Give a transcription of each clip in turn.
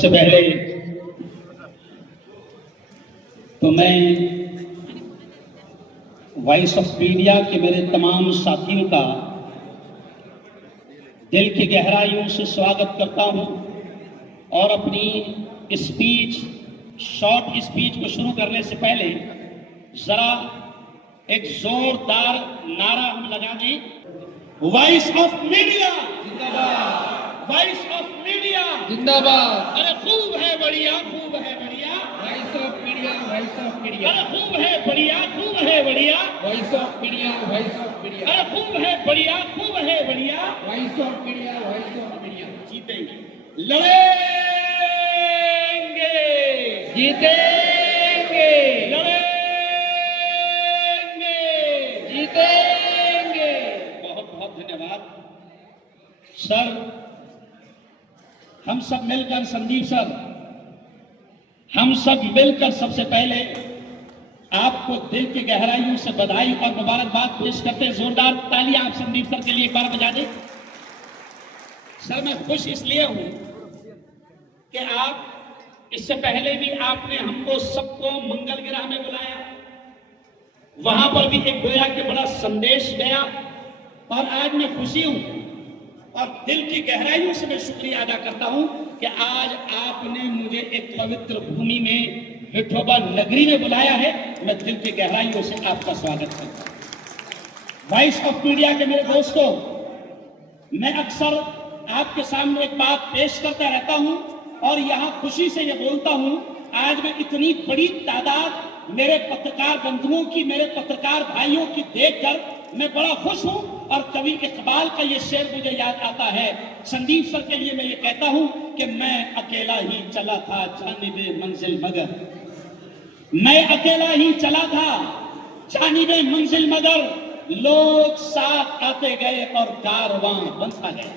सबसे पहले तो मैं वॉइस ऑफ मीडिया के मेरे तमाम साथियों का दिल की गहराइयों से स्वागत करता हूं और अपनी स्पीच, शॉर्ट स्पीच को शुरू करने से पहले जरा एक जोरदार नारा हम लगा दें। वॉइस ऑफ मीडिया जिंदाबाद, वॉइस ऑफ मीडिया जिंदाबाद। अरे खूब है बढ़िया, खूब है बढ़िया, voice of media, voice of media. अरे खूब है बढ़िया, खूब है बढ़िया, voice of media, voice of media. अरे खूब है बढ़िया, खूब है बढ़िया, voice of media, voice of media. जीतेंगे, लड़ेंगे, जीतेंगे, लड़ेंगे, जीतेंगे। बहुत बहुत धन्यवाद सर। हम सब मिलकर, संदीप सर, हम सब मिलकर सबसे पहले आपको दिल की गहराइयों से बधाई और मुबारकबाद पेश करते हैं। जोरदार तालियां आप संदीप सर के लिए एक बार बजा दें। सर मैं खुश इसलिए हूं कि आप इससे पहले भी आपने हमको सबको मंगल ग्रह में बुलाया, वहां पर भी एक गोया के बड़ा संदेश गया और आज मैं खुशी हूं और दिल की गहराइयों से मैं शुक्रिया अदा करता हूं कि आज आपने मुझे एक पवित्र भूमि में विठोबा नगरी में बुलाया है। मैं दिल की गहराइयों से आपका स्वागत करता हूं। वॉइस ऑफ मीडिया के मेरे दोस्तों, मैं अक्सर आपके सामने एक बात पेश करता रहता हूं और यहां खुशी से ये बोलता हूं, आज मैं इतनी बड़ी तादाद मेरे पत्रकार बंधुओं की, मेरे पत्रकार भाइयों की देखकर मैं बड़ा खुश हूं और कवि इकबाल का ये शेर मुझे याद आता है। संदीप सर के लिए मैं ये कहता हूं कि मैं अकेला ही चला था जानिबे मंजिल मगर, मैं अकेला ही चला था जानिबे मंजिल मगर, लोग साथ आते गए और कारवां बनता गया।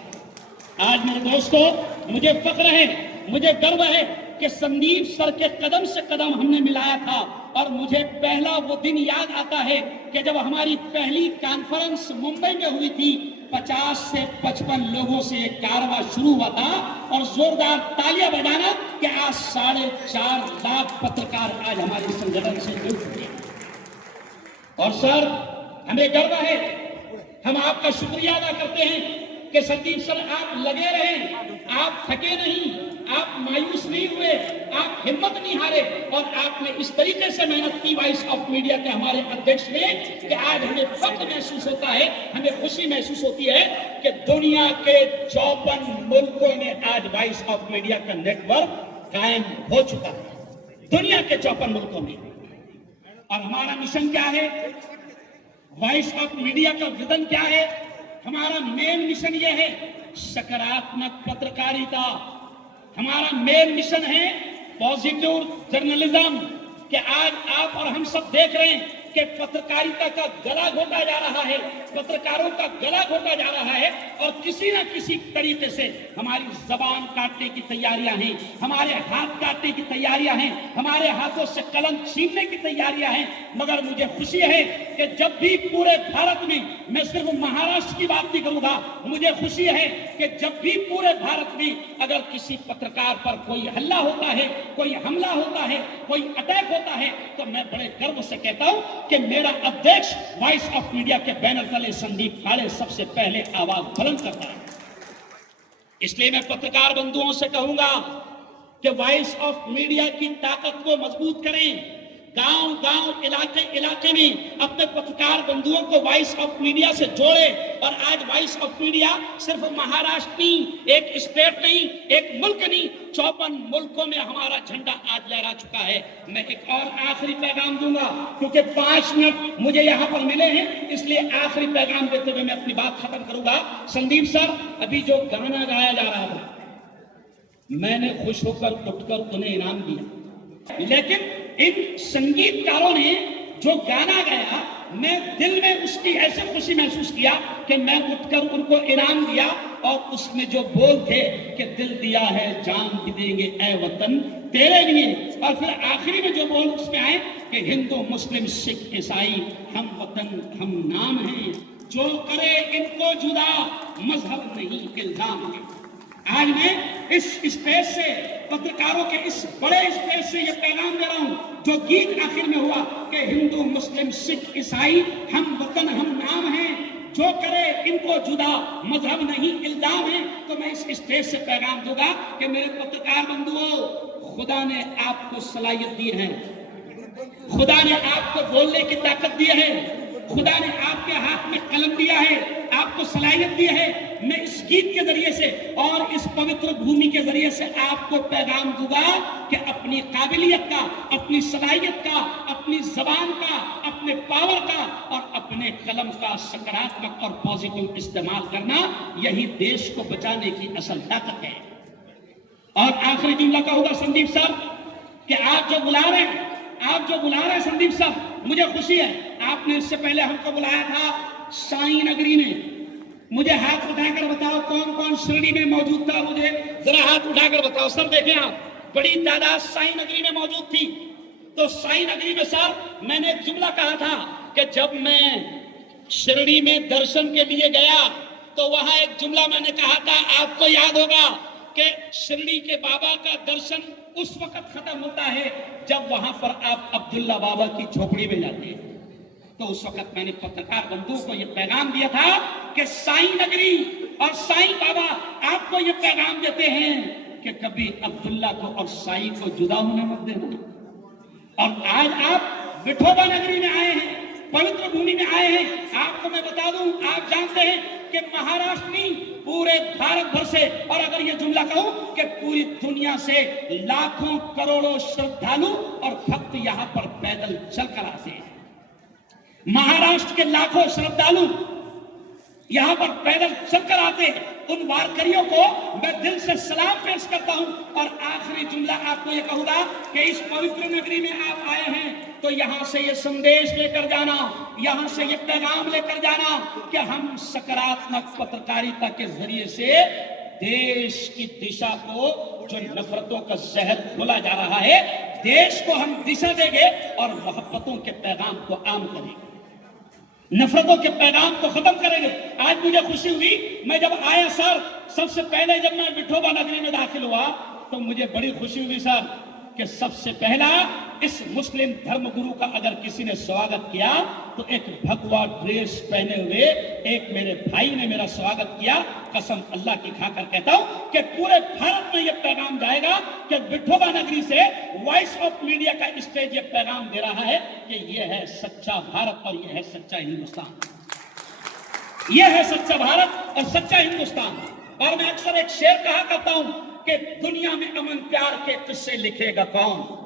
आज मेरे दोस्तों, मुझे फख्र है, मुझे गर्व है कि संदीप सर के कदम से कदम हमने मिलाया था और मुझे पहला वो दिन याद आता है कि जब हमारी पहली कॉन्फ्रेंस मुंबई में हुई थी, 50 से 55 लोगों से एक कारवां शुरू हुआ था और जोरदार तालियां बजाना कि आज 4.5 लाख पत्रकार आज हमारे संगठन से जुड़ चुके हैं। और सर हमें गर्व है, हम आपका शुक्रिया अदा करते हैं कि संदीप सर आप लगे रहे, आप थके नहीं, आप मायूस नहीं हुए, आप हिम्मत नहीं हारे और आपने इस तरीके से मेहनत की वॉइस ऑफ मीडिया के हमारे अध्यक्ष ने कि आज हमें फख्र महसूस होता है, हमें खुशी महसूस होती है कि दुनिया के 54 मुल्कों में आज वॉइस ऑफ मीडिया का नेटवर्क कायम हो चुका है, दुनिया के 54 मुल्कों में। और हमारा मिशन क्या है, वॉइस ऑफ मीडिया का विजन क्या है? हमारा मेन मिशन यह है सकारात्मक पत्रकारिता। हमारा मेन मिशन है पॉजिटिव जर्नलिज्म कि आज आप और हम सब देख रहे हैं कि पत्रकारिता का गला घोटा जा रहा है, पत्रकारों का गला घोटा जा रहा है और किसी न किसी तरीके से हमारी जबान काटने की तैयारियां हैं, हमारे हाथ काटने की तैयारियां हैं, हमारे हाथों से कलम छीनने की तैयारियां हैं। मगर मुझे खुशी है कि जब भी पूरे भारत में, मैं सिर्फ महाराष्ट्र की बात नहीं करूंगा, मुझे खुशी है कि जब भी पूरे भारत में अगर किसी पत्रकार पर कोई हल्ला होता है, कोई हमला होता है, कोई अटैक होता है, तो मैं बड़े गर्व से कहता हूं कि मेरा अध्यक्ष वॉइस ऑफ मीडिया के बैनर तले संदीप खाड़े सबसे पहले आवाज बुलंद करता है। इसलिए मैं पत्रकार बंधुओं से कहूंगा कि वॉइस ऑफ मीडिया की ताकत को मजबूत करें, गांव गांव, इलाके इलाके में अपने पत्रकार बंधुओं को वॉइस ऑफ मीडिया से जोड़े। और आज वॉइस ऑफ मीडिया सिर्फ महाराष्ट्र नहीं, एक स्टेट नहीं, एक मुल्क नहीं, 54 मुल्कों में हमारा झंडा आज लहरा चुका है। मैं एक और आखिरी पैगाम दूंगा क्योंकि 5 मिनट मुझे यहाँ पर मिले हैं, इसलिए आखिरी पैगाम देते हुए मैं अपनी बात खत्म करूंगा। संदीप सर, अभी जो गाना गाया जा रहा था, मैंने खुश होकर उठकर उन्हें इनाम दिया, लेकिन इन संगीतकारों ने जो गाना गाया, मैं दिल में उसकी ऐसे खुशी महसूस किया कि मैं उठकर उनको इनाम दिया और उसमें जो बोल थे कि दिल दिया है जान भी देंगे ए वतन तेरे लिए, और फिर आखिरी में जो बोल उसमें आए कि हिंदू मुस्लिम सिख ईसाई हम वतन हम नाम हैं, जो करे इनको जुदा मजहब नहीं इल्जाम है। आज मैं इस स्टेज से, पत्रकारों के इस बड़े स्टेज से यह पैगाम दे रहा हूं, जो गीत आखिर में हुआ कि हिंदू मुस्लिम सिख ईसाई हम वतन हम नाम हैं, जो करे इनको जुदा मजहब नहीं इल्जाम है। तो मैं इस स्टेज से पैगाम दूंगा कि मेरे पत्रकार बंधुओं, खुदा ने आपको सलाहियत दी है, खुदा ने आपको बोलने की ताकत दी है, खुदा ने आपके हाथ में कलम दिया है, आपको सलाहियत दी है। मैं इस गीत के जरिए से और इस पवित्र भूमि के जरिए से आपको पैगाम दूंगा कि अपनी काबिलियत का, अपनी सलाहियत का, अपनी जबान का, अपने पावर का और अपने कलम का सकारात्मक और पॉजिटिव इस्तेमाल करना, यही देश को बचाने की असल ताकत है। और आखिरी जुमला कहूंगा संदीप साहब कि आप जो बुला रहे हैं, संदीप साहब, मुझे खुशी है, आपने इससे पहले हमको बुलाया था साई नगरी में। मुझे हाथ उठाकर बताओ कौन कौन श्रेणी में मौजूद था, मुझे जरा हाथ उठाकर बताओ। सर देखें आप, बड़ी तादाद साई नगरी में मौजूद थी। तो साई नगरी में सर मैंने एक जुमला कहा था कि जब मैं शिरडी में दर्शन के लिए गया तो वहां एक जुमला मैंने कहा था, आपको याद होगा कि शिरडी के बाबा का दर्शन उस वक्त खत्म होता है जब वहां पर आप अब्दुल्ला बाबा की झोपड़ी में जाते हैं। तो उस वक्त मैंने पत्रकार बंधुओं को यह पैगाम दिया था कि साई नगरी और साई बाबा आपको यह पैगाम देते हैं कि कभी अब्दुल्ला को और साई को जुदा होने मत देना। और आज आप विठोबा नगरी में आए हैं, पवित्र भूमि में आए हैं। आपको मैं बता दूं, आप जानते हैं कि महाराष्ट्र में पूरे भारत भर से, और अगर यह जुमला कहूं कि पूरी दुनिया से लाखों करोड़ों श्रद्धालु और भक्त यहां पर पैदल चलकर आते हैं। महाराष्ट्र के लाखों श्रद्धालु यहां पर पैदल चलकर आते हैं। उन वारकरियों को मैं दिल से सलाम पेश करता हूं। और आखिरी जुमला आपको यह कहूंगा कि इस पवित्र नगरी में आप आए हैं तो यहां से ये संदेश लेकर जाना, यहां से ये पैगाम लेकर जाना कि हम सकारात्मक पत्रकारिता के जरिए से देश की दिशा को, जो नफरतों का जहर खोला जा रहा है, देश को हम दिशा देंगे और मोहब्बतों के पैगाम को आम करेंगे, नफरतों के पैगाम को खत्म करेंगे। आज मुझे खुशी हुई, मैं जब आया सर, सबसे पहले जब मैं विठोबा नगरी में दाखिल हुआ तो मुझे बड़ी खुशी हुई सर कि सबसे पहला इस मुस्लिम धर्मगुरु का अगर किसी ने स्वागत किया तो एक भगवा ड्रेस पहने हुए एक मेरे भाई ने मेरा स्वागत किया। कसम अल्लाह की खाकर कहता हूं कि पूरे भारत में यह पैगाम जाएगा कि विठोबा नगरी से वॉइस ऑफ मीडिया का स्टेज यह पैगाम दे रहा है कि यह है सच्चा भारत और यह है सच्चा हिंदुस्तान, यह है सच्चा भारत और सच्चा हिंदुस्तान। और मैं अक्सर एक शेर कहा करता हूं कि दुनिया में अमन प्यार के किस्से लिखेगा कौन,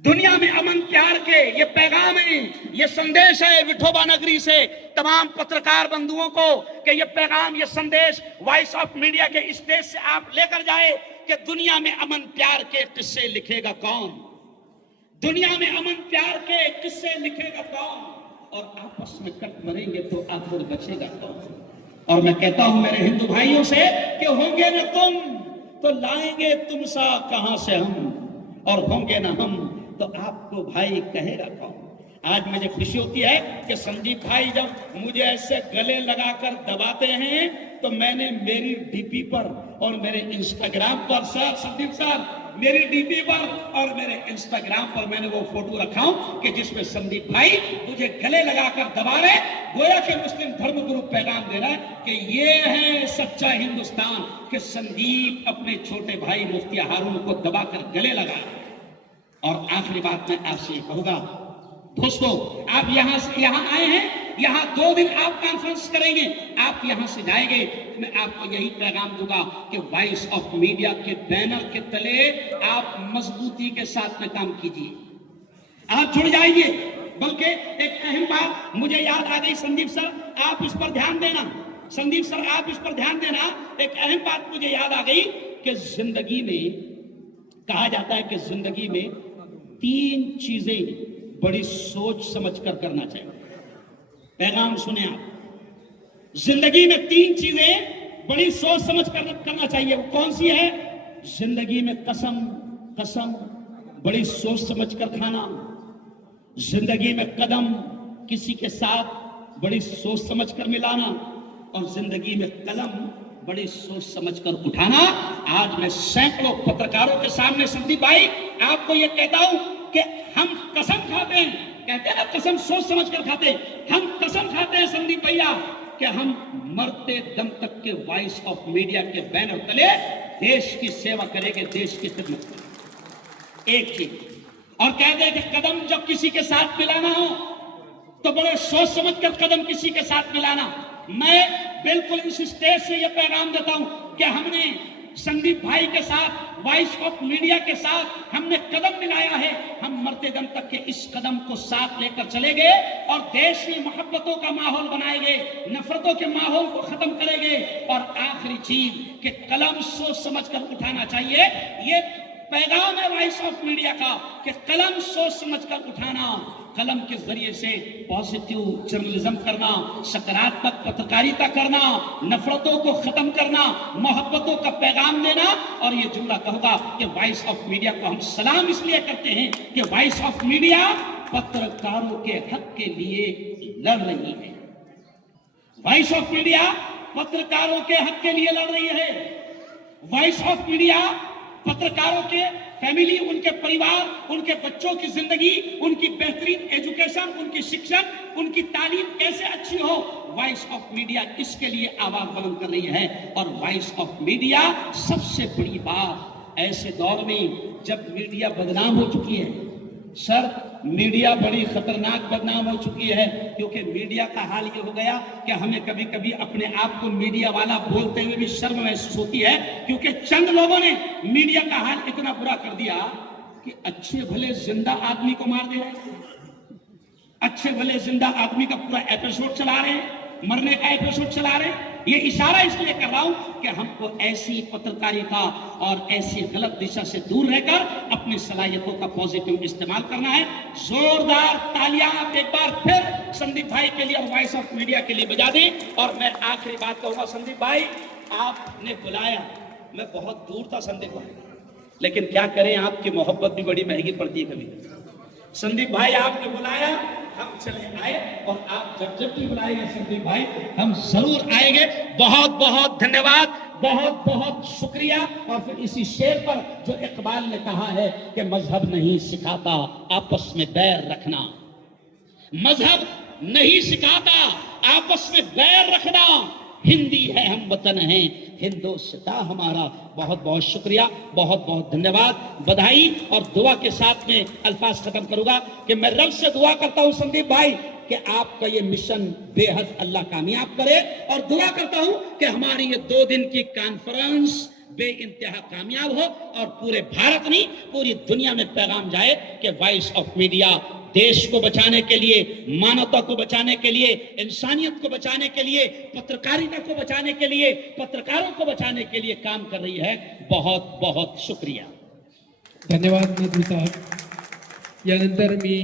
दुनिया में अमन प्यार के ये पैगाम है, ये संदेश है विठोबा नगरी से तमाम पत्रकार बंधुओं को कि ये पैगाम, ये संदेश वॉइस ऑफ मीडिया के स्टेज से आप लेकर जाए कि दुनिया में अमन प्यार के किस्से लिखेगा कौन, दुनिया में अमन प्यार के किस्से लिखेगा कौन, और आपस में कट मरेंगे तो आखिर बचेगा कौन। और मैं कहता हूं मेरे हिंदू भाइयों से कि होंगे न तुम तो लाएंगे तुम सा कहां से हम, और होंगे न हम तो आपको भाई कहेगा कौन। आज मुझे खुशी होती है कि संदीप भाई जब मुझे ऐसे गले लगाकर दबाते हैं तो मैंने मेरी डीपी पर और मेरे इंस्टाग्राम पर, सर संदीप सर, मेरी डीपी पर और मेरे इंस्टाग्राम पर मैंने वो फोटो रखा हूं कि जिसमें संदीप भाई मुझे गले लगाकर दबा रहे, गोया के मुस्लिम धर्मगुरु पैगाम दे रहा है कि ये है सच्चा हिंदुस्तान, कि संदीप अपने छोटे भाई मुफ्ती हारून को दबाकर गले लगा। और आखिरी बात मैं आपसे कहूंगा दोस्तों, आप यहां आए हैं, यहां 2 दिन आप कॉन्फ्रेंस करेंगे, आप यहां से जाएंगे, मैं आपको यही पैगाम दूंगा कि वॉइस ऑफ मीडिया के बैनर के तले आप मजबूती के साथ में काम कीजिए, आप जुड़ जाइए। बल्कि एक अहम बात मुझे याद आ गई, संदीप सर आप इस पर ध्यान देना, संदीप सर आप इस पर ध्यान देना, एक अहम बात मुझे याद आ गई कि जिंदगी में कहा जाता है कि जिंदगी में 3 चीजें बड़ी सोच समझकर करना चाहिए। पैगाम सुने आप, जिंदगी में 3 चीजें बड़ी सोच समझ कर करना चाहिए। वो कौन सी है? जिंदगी में कसम बड़ी सोच समझ कर खाना, जिंदगी में कदम किसी के साथ बड़ी सोच समझ कर मिलाना, और जिंदगी में कलम बड़ी सोच समझकर उठाना। आज मैं सैकड़ों पत्रकारों के सामने संदीप भाई आपको ये कहता हूं कि हम कसम खाते हैं, कहते हैं ना कसम सोच समझकर खाते हैं, हम कसम खाते हैं संदीप भैया कि हम मरते दम तक के वॉइस ऑफ मीडिया के बैनर तले देश की सेवा करेंगे, देश की खिदमत करेंगे। एक चीज और कहते हैं कि कदम जब किसी के साथ मिलाना हो तो बड़े सोच समझकर कदम किसी के साथ मिलाना। मैं बिल्कुल इस स्टेज से यह पैगाम देता हूं कि हमने संदीप भाई के साथ, वॉइस ऑफ मीडिया के साथ हमने कदम मिलाया है। हम मरते दम तक के इस कदम को साथ लेकर चलेंगे और देश में मोहब्बतों का माहौल बनाएंगे, नफरतों के माहौल को खत्म करेंगे। और आखिरी चीज कि कलम सोच समझकर उठाना चाहिए। ये पैगाम है वॉइस ऑफ मीडिया का कि कलम सोच समझकर उठाना, कलम के जरिए से पॉजिटिव जर्नलिज्म करना, सकारात्मक पत्रकारिता करना, नफरतों को खत्म करना, मोहब्बतों का पैगाम देना। और ये जुमला कहूंगा कि वॉइस ऑफ मीडिया को हम सलाम इसलिए करते हैं कि वॉइस ऑफ मीडिया पत्रकारों के हक के लिए लड़ रही है। वॉइस ऑफ मीडिया पत्रकारों के हक के लिए लड़ रही है। वॉइस ऑफ मीडिया पत्रकारों के फैमिली, उनके परिवार, उनके बच्चों की जिंदगी, उनकी बेहतरीन एजुकेशन, उनकी शिक्षण, उनकी तालीम कैसे अच्छी हो, वॉइस ऑफ मीडिया इसके लिए आवाज बुलंद कर रही है। और वॉइस ऑफ मीडिया सबसे बड़ी बात ऐसे दौर में जब मीडिया बदनाम हो चुकी है, सर मीडिया बड़ी खतरनाक बदनाम हो चुकी है, क्योंकि मीडिया का हाल ये हो गया कि हमें कभी कभी अपने आप को मीडिया वाला बोलते हुए भी शर्म महसूस होती है, क्योंकि चंद लोगों ने मीडिया का हाल इतना बुरा कर दिया कि अच्छे भले जिंदा आदमी को मार दे रहे हैं, अच्छे भले जिंदा आदमी का पूरा एपिसोड चला रहे हैं, मरने का एपिसोड चला रहे हैं। ये इशारा इसलिए कर रहा हूं कि हमको ऐसी पत्रकारिता और ऐसी गलत दिशा से दूर रहकर अपनी सलाहियतों का पॉजिटिव इस्तेमाल करना है। जोरदार तालियां आप एक बार फिर संदीप भाई के लिए और वॉइस ऑफ मीडिया के लिए बजा दें। और मैं आखिरी बात कहूंगा, संदीप भाई आपने बुलाया, मैं बहुत दूर था संदीप भाई, लेकिन क्या करें आपकी मोहब्बत भी बड़ी महंगी पड़ती है कभी। संदीप भाई आपने बुलाया, हम चले आए, और आप जब भी बुलाएंगे संदीप भाई हम जरूर आएंगे। बहुत बहुत धन्यवाद, बहुत बहुत शुक्रिया। और फिर इसी शेर पर जो इकबाल ने कहा है कि मजहब नहीं सिखाता आपस में बैर रखना, मजहब नहीं सिखाता आपस में बैर रखना, हिंदी है हम वतन हैं हिंदुस्तां हमारा। बहुत बहुत शुक्रिया, बहुत बहुत धन्यवाद, बधाई और दुआ के साथ में अल्फाज खत्म करूंगा कि मैं रब से दुआ करता हूं संदीप भाई कि आपका ये मिशन बेहद अल्लाह कामयाब करे, और दुआ करता हूं कि हमारी ये 2 दिन की कॉन्फ्रेंस बेइंतहा कामयाब हो और पूरे भारत नहीं पूरी दुनिया में पैगाम जाए कि वॉइस ऑफ मीडिया देश को बचाने के लिए, मानवता को बचाने के लिए, इंसानियत को बचाने के लिए, पत्रकारिता को बचाने के लिए, पत्रकारों को बचाने के लिए काम कर रही है। बहुत बहुत शुक्रिया, धन्यवाद मंत्री साहेब। यानंतर मी